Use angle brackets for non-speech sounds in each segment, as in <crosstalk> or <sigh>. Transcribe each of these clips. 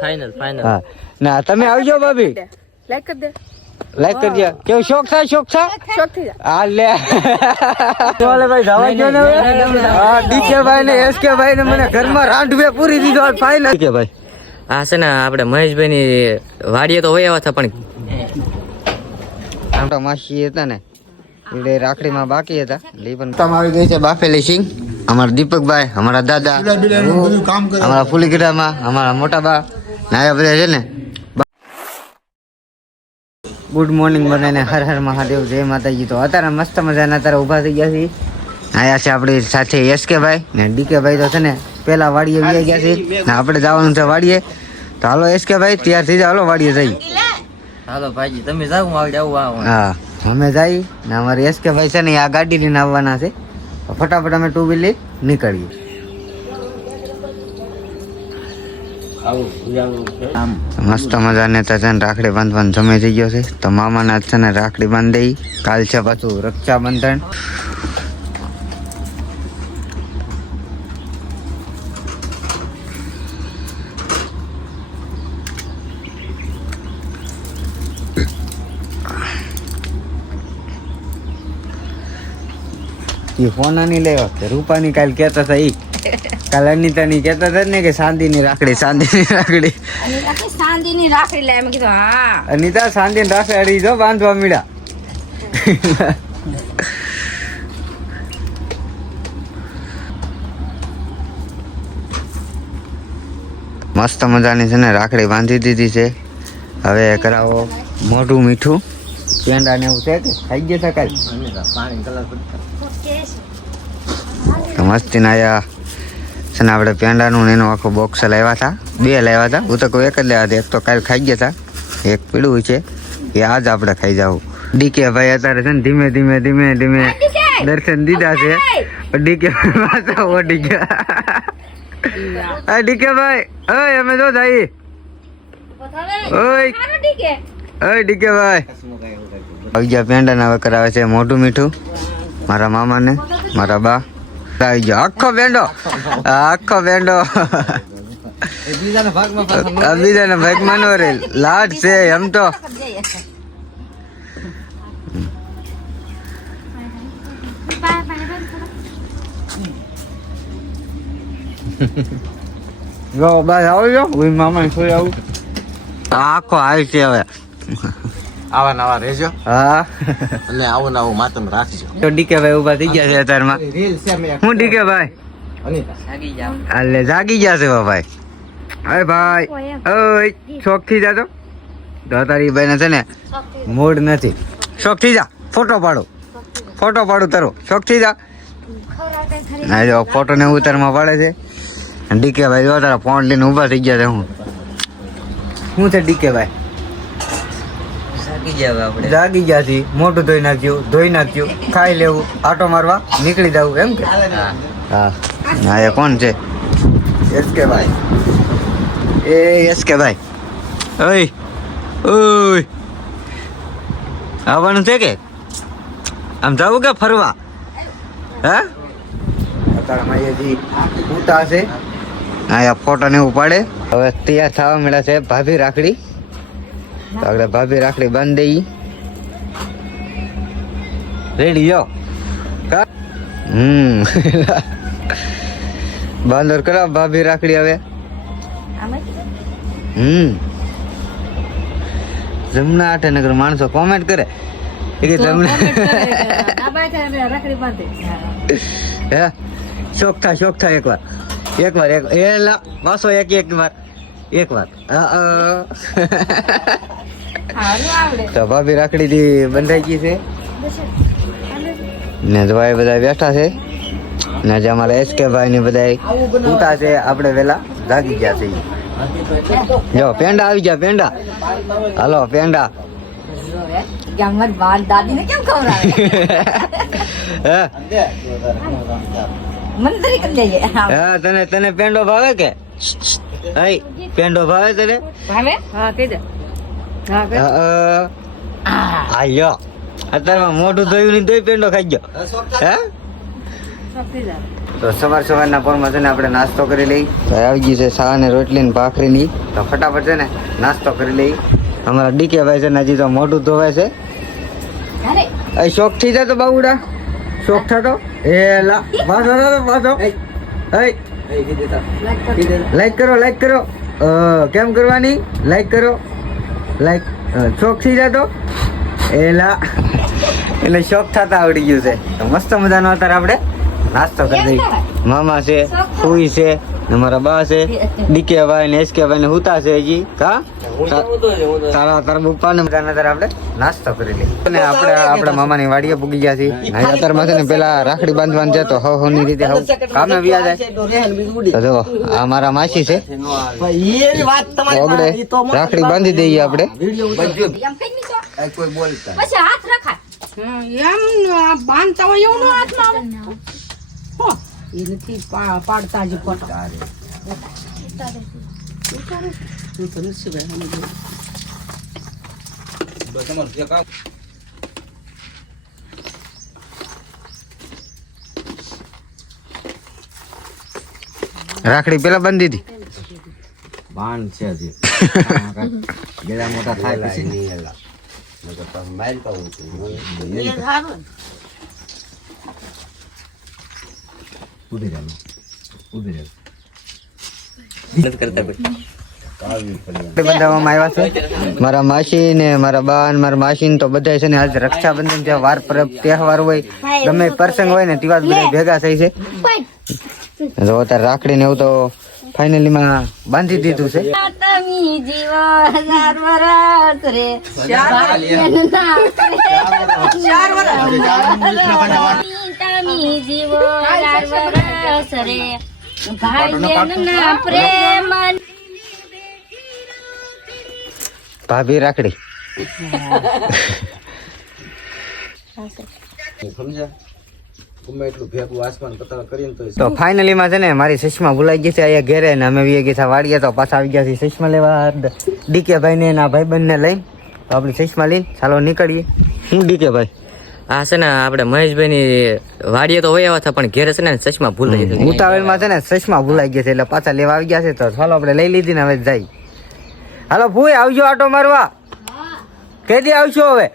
Final final હા. ના તમે આવજો ભાભી. લાઈક કરી દે. લાઈક કરજો કેવું શોખ થાય શોખ થાય? શોખ થઈ જાય. આ લે. ચાલે ભાઈ જવા જો ને હા ડીકે ભાઈ ને એસકે ભાઈ ને મને ઘરમાં રાંધવે પૂરી દીધો ફાઇનલ કે ભાઈ. હા છે ને આપણે મહેશભાઈ ની વાડીએ તો વયા હતા પણ આપણા માસી હતા ને એટલે રાખડીમાં બાકી હતા. પણ. તમે આવી ગઈ છે બાફેલી સિંહ. અમારા દીપકભાઈ અમારા દાદા હું, અમારા ફુલીગીરામાં અમારા મોટા બા નાયા બધા છે ને? ગુડ મોર્નિંગ બધાને. હર હર મહાદેવ. જય માતાજી. તો અત્યારે મસ્ત મજાના અત્યારે ઊભા થઈ ગયા છીએ. આયા છે આપણી સાથે એસકે ભાઈ ને ડીકે ભાઈ તો છે ને પેલા વાડીએ વ્યાઈ ગયા છે. ને આપણે જવાનું છે વાડીએ. તો હાલો એસકે ભાઈ તૈયાર થઈ જાઓ હાલો વાડીએ જઈ હાલો ભાઈજી તમે જાઓ આવડે આવું આવું. હા અમે જઈ ને અમારે એસ કે ભાઈ છે ને આ ગાડી લઈને આવવાના છે. તો ફટાફટ અમે ટુ વ્હીલ નીકળીએ. મસ્ત મજાને તો છે રાખડી બાંધવાનું સમય થઈ ગયો છે. તો મામાના છે ને રાખડી બાંધી. કાલ છે પાછું રક્ષાબંધન. એ ફોનની લેવા રૂપાની કાલ કેતા હતા ઈ. કાલ અનિતાની કહેતા હતા ને કે શાંતિની રાખડી ચાંદીની રાખડી. શાંતિની રાખડી લે. મેં કીધું હા. અનિતા ચાંદીની રાખડી અડી જો બાંધવા મીડા. મસ્ત મજાની છે ને રાખડી બાંધી દીધી છે. હવે કરાવો મોઢું મીઠું. પેંડા ને એવું છે કે ખાઈ ગયા શકાય મસ્તી ના આયા. છે ને આપણે પેંડાનું એનું આખું બોક્સ લાવ્યા હતા. બે લાવ્યા હતા. હું તો કોઈ એક જ લાવ્યા હતા એક તો કાલ ખાઈ ગયા હતા. એક પીળું છે. એ આજ આપણે ખાઈ જાવ ડીકે ભાઈ અત્યારે છે ને ધીમે ધીમે ધીમે ધીમે દર્શન દીધા છે. ડીકે પાછા ઓડી ગયા ડીકે ભાઈ. ઓય અમે જો જાય ઓય. ઓય ડીકે ભાઈ. આવી ગયા પેંડા ના હવે કરાવે છે મોઢું મીઠું. મારા મામાને મારા બા. આવી ગયો આખો પેંડો આખો પેંડો આ બીજાના ભાગમાં નો રે લાટ છે એમ તો જો બસ આવજો હું મામા સોઈ આવું આખો આવી છે હવે આવા નવા રહેજો. હા. અને આવું ને આવું માતમ રાખજો. તો ડીકે ભાઈ ઊભા થઈ ગયા છે અત્યારમાં. હું ડીકે ભાઈ? અલે જાગી ગયા છે ભાઈ અરે ભાઈ ઓય શોખથી જાતો તો. તારી ભાઈ છે ને મૂડ નથી. શોખથી જા ફોટો પાડો. ફોટો પાડો તારો. શોખથી જા. ના જો ફોટો ને ઉતારમાં પાડે છે. ડીકે ભાઈ જો તારા ફોન લઈને ઊભા થઈ ગયા છે હું. શું છે ડીકે ભાઈ? જાગી જાવ આપણે. જાગી ગયા છીએ મોઢું ધોઈ નાખ્યું ધોઈ નાખ્યું ખાઈ લેવું આટો મારવા નીકળી જવું એમ કે? હા. હા. એ કોણ છે? એસ કે ભાઈ. એ એસ કે ભાઈ. ઓય ઓય. આવવાનું છે કે? આમ જવું કે ફરવા? હા? અત્યારમાં એ જી ઉતા છે. હા ફોટા ને એવું પાડે હવે તૈયાર થવા મળ્યા છે ભાભી રાખડી. તો આપણે ભાભી રાખડી બાંધી. દઈ રેડી જો કા હમ. બાંદર કરા ભાભી રાખડી હવે. હમ. જમના આઠે નગર માણસો કોમેન્ટ કરે. એ કે તમને હે? ચોખ્ખા ચોખ્ખા એકવાર. એકવાર એક એ લા પાછો એક એક વાર. એક વાત. તો ભાભી રાખડી થી બંધાઈ ગઈ છે. ને ભાઈ બધા બેઠા છે. ને જે અમારા એસ કે ભાઈ ને બધા ઊંટા છે આપણે વેલા જાગી ગયા છે જો પેંડા આવી ગયા પેંડા. હાલો પેંડા. <laughs> તને તને પેંડો ભાવે કે? હઈ પેંડો ભાવે તને ભાવે? હા કહી દે. હા કહી. અત્યારમાં મોઢું ધોયું નહીં તોય પેંડો ખાઈ ગયો. હે તો સવાર સવારના પોરમાં છે ને આપણે નાસ્તો કરી લઈ આવી ગઈ છે શા ને રોટલી ને ભાખરીની. તો ફટાફટ છે ને નાસ્તો કરી લઈ અમારા ડીકે ભાઈ છે ને હજી તો મોઢું ધોવાય છે. એ શોખ થઈ જાય તો બાબુડા શોખ થતો? એ લા પાછો પાછો લાઈક કરો લાઈક કરો. કેમ કરવાની? લાઈક કરો. લાઈક શોખ થઈ જતો એલા એટલે શોખ થતા આવડી ગયું છે. તો મસ્ત મજાનો અત્યારે આપણે નાસ્તો કરી દઈએ. મામા છે ફૂઈ છે અમારા મારા બા છે <laughs> ડીકે ભાઈ ને એસકે ભાઈ ને હુતા છે હજી. કા? તારા તારા પપ્પા ને બધા આપણે નાસ્તો કરી લઈ અને આપણે આપણા મામાની વાડીએ પૂગી ગયા છીએ. અત્યારમાં ને પેલા રાખડી બાંધવાનું છે તો હો હો ની રીતે હવ. કામે વ્યા જાય? જો આ મારા માસી છે. આપણે રાખડી બાંધી દઈએ આપણે. એમ કઈ પછી હાથ રખાય. એમ બાંધતા હોય એવું હાથમાં હો, એ નથી પાડતા જ ફોટો. હું ભાઈ. રાખડી પેલા બાંધી હતી બાણ છે હજી. <laughs> ગેડા મોટા થાય પછી. એ સારું ને. ઊભી રહે ઊભી રહે નથી કરતા કોઈ? બંધાવવામાં આવ્યા છે. મારા માસી ને મારા બા ને મારા માસી તો બધા છે ને આજ રક્ષાબંધન જે વાર પરબ તહેવાર હોય ગમે પ્રસંગ હોય ને તેવા જ બધા ભેગા થઈ છે. તો અત્યારે રાખડી ને એવું તો ફાઇનલી માં બાંધી દીધું છે. તમી જીવો હજાર ભાભી રાખડી. સમજ્યા? ગમે એટલું ભેગું આસમાન પતાળ કરીને તો ફાઇનલી માં છે ને મારી ચશ્મા ભૂલાઈ ગઈ છે અહીંયા ઘેરે ને અમે વીએ ગયા વાડીએ તો પાછા આવી ગયા છે ચશ્મા લેવા. ડીકે ભાઈ ને એના ભાઈબંધ ને લઈને. તો આપણે ચશ્મા લઈને ચાલો નીકળીએ. હું ડીકે ભાઈ આ છે ને આપણે મહેશભાઈ ની વાડીએ તો હોય હતા પણ ઘેરે છે ને ચશ્મા ભૂલાઈ ગયા ઉતાવળમાં છે ને ચશ્મા ભૂલાઈ ગયા છે એટલે પાછા લેવા આવી ગયા છે. તો ચાલો આપણે લઈ લીધી ને હવે જાય. હાલો ફૂઈ આવજો આટો મારવા. કેદી આવશો હવે?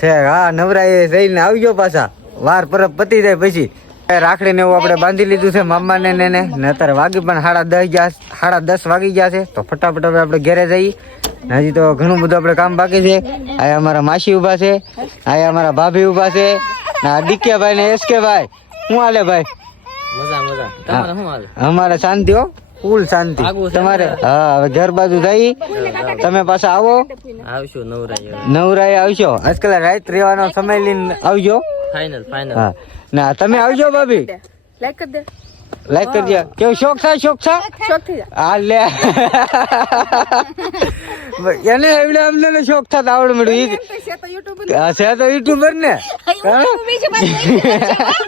છે હા નવરાએ જઈને આવજો પાછા. વાર પરબ પતી જાય પછી. રાખડી રાખડીને એવું આપણે બાંધી લીધું છે મામાને ને ને ને અત્યારે વાગી પણ સાડા દસ ગયા સાડા દસ વાગી ગયા છે. તો ફટાફટ હવે આપણે ઘરે જઈએ. હજી તો ઘણું બધું આપણે કામ બાકી છે. આ અમારા માસી ઊભા છે. આ અમારા ભાભી ઊભા છે. ના ડીકે ભાઈ ને એસકે ભાઈ શું હાલે ભાઈ? મજા મજા. અમારે શાંતિ હો. ફૂલ શાંતિ. તમારે? હા હવે ઘર બાજુ જઈ. તમે પાછા આવો. આવશો નવરાય નવરાય આવશો. આજકાલ રાત રહેવાનો સમય લઈને આવજો. ફાઇનલ ફાઇનલ હા. ના તમે આવજો ભાભી. લાઈક કરી દે. લાઈક કરજો કેવું શોખ થાય શોખ થાય શોખ થઈ હા લે. એને એવડે અમને શોખ થતા આવડે મળ્યું ઈ છે તો આ તો યુટ્યુબર ને.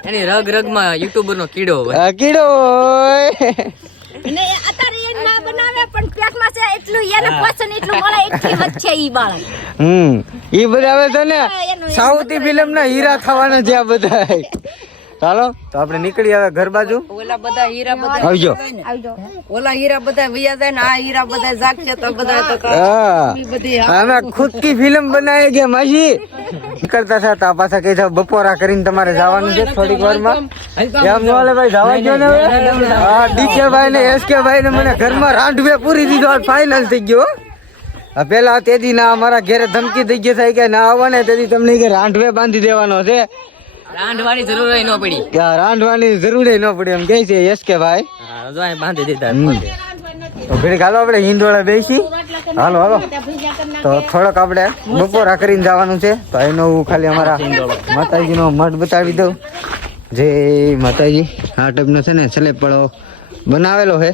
એની રગ રગમાં યુટ્યુબર નો કીડો આ કીડો. ને અત્યારે એ ના બનાવે પણ પેટમાં છે એટલું એને પસંદ એટલું મળે એટલી હદ છે ઈ બાળક. હમ. ઈ બનાવે તો ને સાઉથી ફિલ્મ ના હીરા થવાના છે આ બધા ચાલો તો આપણે નીકળી હવે ઘર બાજુ. ઓલા બધા હીરા બધા આવજો. ઓલા હીરા બધા વિયા જાય ને આ હીરા બધા જાગશે તો બધા તો હા. બધી અમે ખુદ કી ફિલ્મ બનાવી ગયા માસી નીકળતા હતા તો પાછા કહી થાવ બપોરા કરીને તમારે જવાનું છે થોડીક વારમાં. એમ નો ભાઈ જવા ગયો ને હા ડીકે ભાઈ ને એસકે ભાઈ ને મને ઘરમાં રાંઢવે પૂરી દીધો ફાઇનલ થઈ ગયો પેલા તેથી ના અમારા ઘેરે ધમકી થઈ ગઈ થાય કે ના આવો ને તેથી તમને કે રાંધવે બાંધી દેવાનો છે. રાંધવાની જરૂર ન પડી. રાંઢવાની જરૂર ન પડી એમ કે છે એસકે ભાઈ. હા, જો બાંધી દીધા. તો ઘડીક હાલો આપણે હિંડોળા બેસી. હાલો હાલો. તો થોડોક આપણે બપોરા કરીને જવાનું છે. તો એનો હું ખાલી અમારા માતાજીનો મઠ બતાવી દઉં. જે માતાજી આ ટાઈપનો છે ને સલેપડો બનાવેલો છે.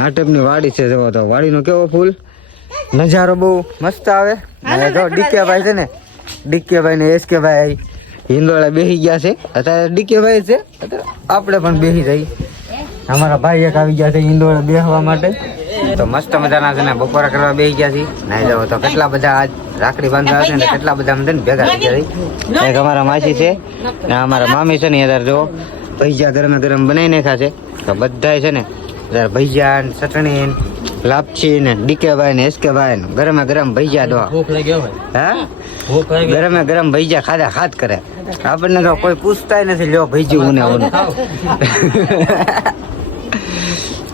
આ ટાઈપની વાડી છે જવો તો. વાડીનો કેવો ફૂલ? નજારો બહુ મસ્ત આવે. અને જો ડીકેભાઈ છે ને. ડીકેભાઈ ને એસકેભાઈ હિંડોળા બેસી ગયા છે. અત્યારે ડીકે ભાઈ છે આપણે પણ બેસી જઈએ. અમારા ભાઈ એક આવી ગયા છે ઇન્દોર બેસવા માટે. તો મસ્ત મજાના છે ને બપોરા કરવા બેસી ગયા છે નાઈ જાવ તો કેટલા બધા આજ રાખડી બાંધવા છે ને કેટલા બધા બધા ને ભેગા થઈ ગયા એક અમારા માસી છે ને અમારા મામી છે ને અત્યારે જો ભૈજા ગરમ ગરમ બનાવીને ખાશે તો બધા છે ને અત્યારે ભજીયા ને ચટણી ને લાપસી ને ડીકે ભાઈ ને એસકે ભાઈ ને ગરમે ગરમ ભૈજા દો. હા? ગરમે ગરમ ભૈજા ખાધા ખાત કરે. આપણને તો કોઈ પૂછતાય નથી લ્યો ભૈજી હું ને હા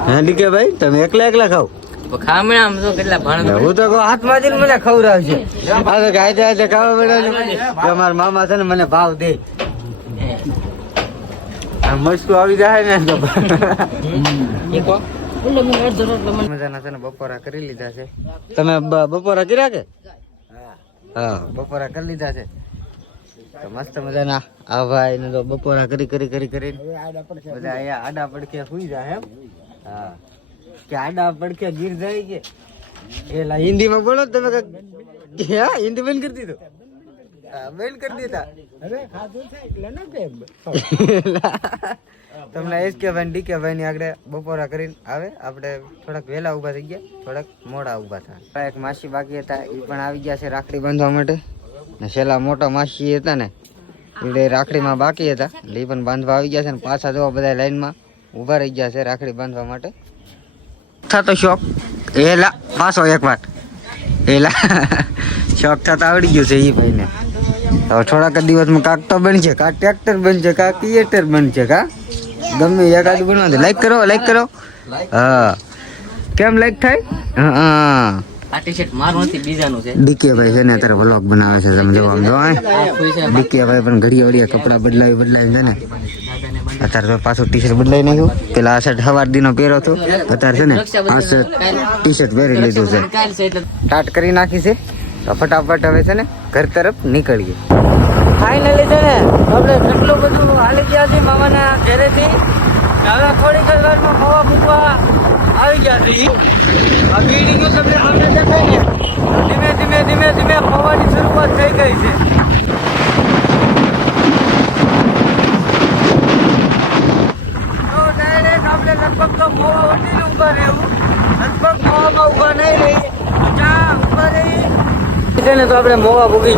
ડીકે ભાઈ તમે એકલા એકલા ખાવ ખામણા આમ તો કેટલા ભાણ હું તો કહું હાથમાં મને ખવડાવશે આ તો ગાયતે ગાયતે ખાવા પડે અમારા મામા છે ને મને ભાવ દે. આ મસ્તું આવી જાય ને તો. મજાના છે ને બપોરા કરી લીધા છે. તમે બપોરા કર્યા કે? હા બપોરા કરી લીધા છે. તો મસ્ત મજાના. આ ભાઈ ને તો બપોરા કરી કરી કરી કરી બધા અહીંયા આડા પડખે સુઈ જાય એમ. હા. કે આડા પડખે ગીર જાય કે? એલા હિન્દીમાં બોલો તમે કે હા? હિન્દી બંધ કરી દીધું? બંધ કરી દીધા. <laughs> તમને એસ કે ભાઈ ડી કે ભાઈ ની આગળ બપોરા કરીને આવે. આપણે થોડાક વહેલા ઊભા થઈ ગયા. થોડાક મોડા ઊભા થયા. એક માસી બાકી હતા. એ પણ આવી ગયા છે રાખડી બાંધવા માટે. ને છેલ્લા મોટા માસી હતા ને એ રાખડીમાં બાકી હતા. એ પણ બાંધવા આવી ગયા છે ને પાછા જોવા બધા લાઈનમાં. ઊભા રહી ગયા છે રાખડી બાંધવા માટે. થતો શોખ. એલા પાછો એક વાર એલા શોખ થતા આવડી ગયું છે એ ભાઈને. હવે થોડાક દિવસમાં કાક તો બનશે કાક ટ્રેક્ટર બનશે કાક થિયેટર બનશે કા? ગમે એકાદ બનવા દે લાઈક કરો લાઈક કરો. હા. કેમ લાઈક થાય? હા હા. આ ટી શર્ટ મારું નથી બીજાનું છે. ડીકે ભાઈ છે ને અત્યારે વ્લોગ બનાવે છે તમે જોવા આમ જો ડીકે ભાઈ પણ ઘડી વળી કપડાં બદલાવી બદલાવી છે ને. અત્યારે તો પાછું ટી શર્ટ બદલાઈ નાખ્યું. પેલા આ શર્ટ સવાર દીનો પહેરો હતો. અત્યારે છે ને આ શર્ટ ટી શર્ટ પહેરી લીધું છે. સ્ટાર્ટ કરી નાખી છે. તો ફટાફટ હવે છે ને ઘર તરફ નીકળીએ. ફાઇનલી છે ને, આપણે કેટલું બધું હાલી ગયા છે મામાના ઘરેથી, હવે થોડીક વારમાં હવા મૂકવા આવી ગયા છે આ બિલ્ડિંગો તમને સામે દેખાય ને ધીમે ધીમે ધીમે ધીમે પવાની શરૂઆત થઈ ગઈ છે તો direct મોવા ઊભા રહેવું. લગભગ મોવામાં ઊભા નહીં રહીએ ચા ઊભા રહીએ ને તો આપણે મોવા ભૂગી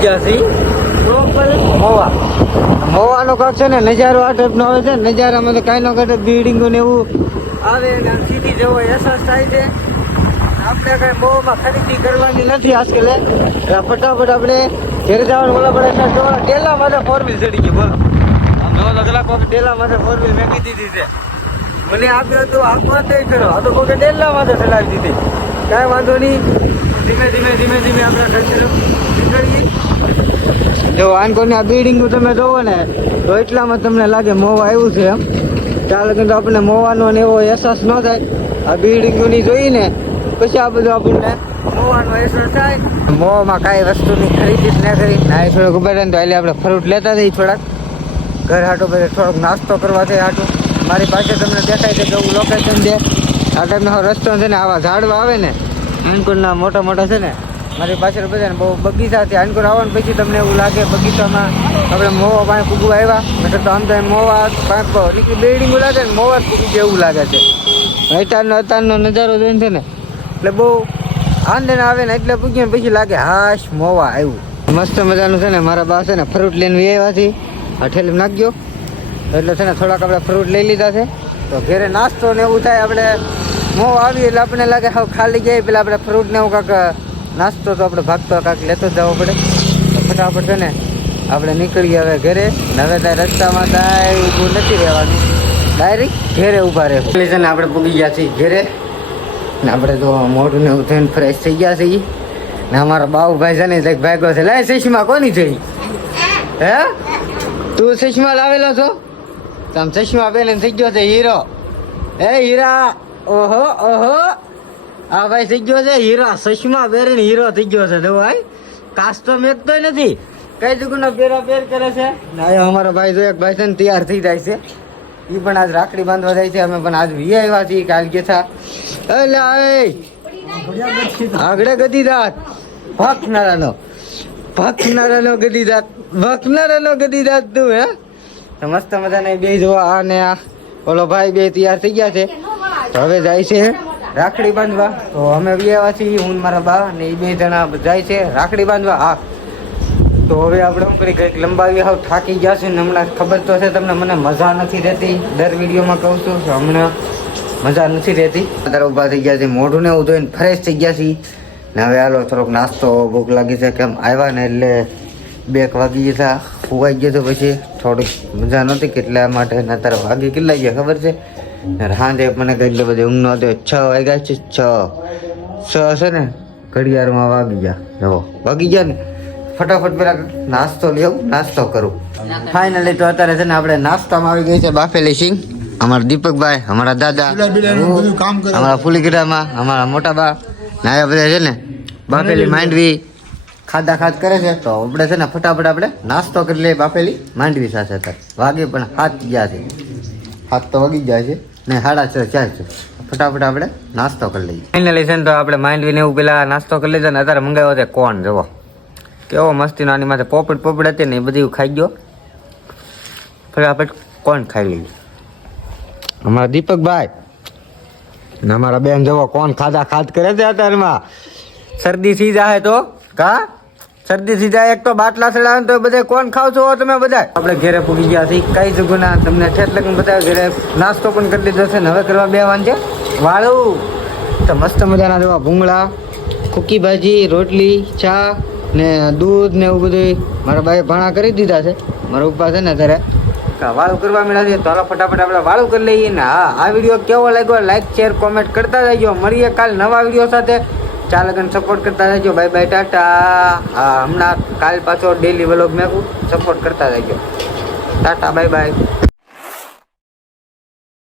પ્રોપર મોવા. મોવાનો કાંક છે ને નજારો આ ટાઈપનો આવે છે નજારામાં તો કાંઈ ન ઘટે બિલ્ડિંગો ને એવું. આવે ને સીધી જવો અહેસાસ થાય છે. આપણે કઈ મોવામાં ખરીદી કરવાની નથી આજકાલ ફટાફટ આપણે ઘેર જવાનું બોલા પડે ટેલા માટે ફોર વ્હીલ ચડી ગયું બોલો. તો કલાક બાપુ માટે ફોર વ્હીલ મેકી દીધી છે મને આપ્યો તો આંખમાં નહીં કરો આ તો કોઈ ડેલા માટે ચલાવી દીધી. કાંઈ વાંધો નહીં. ધીમે ધીમે ધીમે ધીમે આપણે નીકળીએ. જો વાનકોની આ બિલ્ડિંગ તમે જોવો ને, તો એટલામાં તમને લાગે મોવા આવ્યું છે એમ. ચાલો કે આપણને મોવાનો ને એવો અહેસાસ ન થાય. આ બિલ્ડિંગોની જોઈને પછી આ બધું આપણને મોવાનો અહેસાસ થાય. મોવામાં કાંઈ વસ્તુની ખરીદી જ ન કરી ના, એ થોડોક ઊભા તો એટલે આપણે ફ્રૂટ લેતા જઈએ થોડાક. ઘર હાટો પછી થોડોક નાસ્તો કરવા છે હાટું. મારી પાસે તમને દેખાય છે કે હું લોકેશન છે. આ ટાઈપનો રસ્તો છે ને, આવા ઝાડવા આવે ને અનકુરના મોટા મોટા છે ને, મારી પાછળ બધાને બહુ બગીચા છે. અનકુર આવવાનું પછી તમને એવું લાગે બગીચામાં આપણે મોવા પાસે કૂગવા આવ્યા. નકર તો આમ તો મોવા પાંચ નીકળી બિલ્ડિંગ લાગે ને મોવા કૂગી જેવું લાગે છે. અત્યારનો અત્યારનો નજારો જોઈને છે ને, એટલે બહુ આનંદ આવે ને, એટલે પૂછીએ પછી લાગે, હાશ, મોવા આવ્યું. મસ્ત મજાનું છે ને, મારા બા છે ને ફ્રૂટ લઈને આવ્યાથી હઠેલ નાખજો. એટલે છે ને થોડાક આપણે ફ્રૂટ લઈ લીધા છે. તો ઘરે નાસ્તો ને એવું થાય, આપણે મોં આવી એટલે આપણને લાગે હવે ખાલી જાય પેલા આપણે ફ્રૂટ ને એવું કાંક નાસ્તો તો આપણે ભાગતો કાંક લેતો જ જવો પડે. ફટાફટ છે ને આપણે નીકળીએ હવે ઘરે. નવે ત્યાં રસ્તામાં થાય ઊભું નથી રહેવાનું. ડાયરેક્ટ ઘેરે ઊભા રહેવું. એટલે છે ને આપણે પૂગી ગયા છીએ ઘેરે. ને આપણે તો મોઢું ને એવું થઈને ફ્રેશ થઈ ગયા છીએ. ને અમારા બાઉભાઈ છે ને, એક ભાગ્યો છે, લાય ચશ્મા કોની થઈ હે? તું ચશ્મા લાવેલો છો? તમે ચશ્મા પહેરીને થઈ ગયો છે હીરો. એ હીરા, ઓહો ઓહો. આ ભાઈ થઈ ગયો છે હીરો. ચશ્મા પહેરીને હીરો થઈ ગયો છે તો ભાઈ. કાસ તો મેકતો નથી. કઈ જગ્યાનો પેરો પેર કરે છે? ના અમારો ભાઈ જો એક ભાઈ છે ને તૈયાર થઈ જાય છે. એ પણ આજ રાખડી બાંધવા જાય છે. અમે પણ આજ વી આવ્યા છીએ કાલ ગયા એટલે આગળ ગદી દાંત ભાગનારાનો ભાગનારાનો ગદી દાંત ભાગનારાનો ગદી દાંત તું, હે? તો મસ્ત મજાને બે જોવા આ આ. ઓલો ભાઈ બે તૈયાર થઈ ગયા છે. તો હવે જાય છે રાખડી બાંધવા. તો અમે આવ્યા છીએ, હું મારા બા ને એ બે જણા જાય છે રાખડી બાંધવા. હા. તો હવે આપણે શું કરી કંઈક લંબાવી આવ થાકી ગયા છે ને હમણાં ખબર તો છે તમને, મને મજા નથી રહેતી. દર વિડીયોમાં કહું છું કે હમણાં મજા નથી રહેતી. અત્યારે ઊભા થઈ ગયા છે, મોઢું ને એવું ધોઈને ફ્રેશ થઈ ગયા છીએ. ને હવે હાલો થોડોક નાસ્તો ભૂખ લાગી છે કેમ આવ્યા ને એટલે બે એક વાગી ગયા ખોવાઈ ગયા તો પછી થોડીક મજા નહોતી કેટલા માટે ને અત્યારે વાગે કેટલા ગયા ખબર છે? ને મને કઈ એટલે બધી ઊંઘ નહોતી છ વાગ્યા છે છ. છ છે ને ઘડિયાળમાં વાગી ગયા. જો વાગી ગયા ને ફટાફટ પેલા નાસ્તો લેવું નાસ્તો કરું. ફાઇનલી તો અત્યારે છે ને આપણે નાસ્તામાં આવી ગઈ છે બાફેલી સિંગ. અમારા દીપકભાઈ અમારા દાદા અમારા ફુલીગીરામાં અમારા મોટા બા નાયા બધા છે ને બાફેલી માંડવી ખાધા ખાધ કરે છે, તો આપણે છે ને ફટાફટ આપણે નાસ્તો કરી લઈએ બાફેલી. માંડવી સાથે અત્યારે. વાગે પણ હાથ ગયા છે. હાથ તો વાગી ગયા છે. ને સાડા છ, ચાર છે. ફટાફટ આપણે નાસ્તો કરી લઈએ. ફાઇનલી છે ને તો આપણે માંડવીને એવું પેલા નાસ્તો કરી લીધો ને અત્યારે મંગાવ્યો છે કોણ જવો કેવો મસ્તી આની માથે પોપડ પોપડ હતી ને એ બધી ખાઈ ગયો. ફટાફટ કોણ ખાઈ લઈએ. અમારા દીપકભાઈ ને અમારા બેન જવો કોણ ખાધા ખાધ કરે છે અત્યારમાં. શરદી થઈ જાય તો? કા? શરદી થઈ જાય એક તો બાટલા ચડાવે તો બધે કોણ ખાવ છો તમે બધા આપણે ઘેરે પૂગી ગયા છે કઈ જગુના તમને ઠેઠ લગ્ન બધા ઘરે નાસ્તો પણ કરી લીધો છે ને હવે કરવા બેવાનું છે? વાળું. તો મસ્ત મજાના જેવા ભૂંગળા કુકી ભાજી રોટલી ચા ને દૂધ ને એવું બધું મારા ભાઈ ભાણા કરી દીધા છે. મારા ઉપા છે ને ત્યારે વાળું કરવા મળ્યા છે? તો ફટાફટ આપણે વાળું કરી લઈએ ને હા આ વીડિયો કેવો લાગ્યો લાઈક શેર કોમેન્ટ કરતા રહેજો. મળીએ કાલ નવા વીડિયો સાથે. ચાલ લગન સપોર્ટ કરતા રહેજો. Bye bye tata. હા, હમણાં કાલ પાછો ડેલી વ્લોગ મેં સપોર્ટ કરતા રહેજો. Tata, bye bye.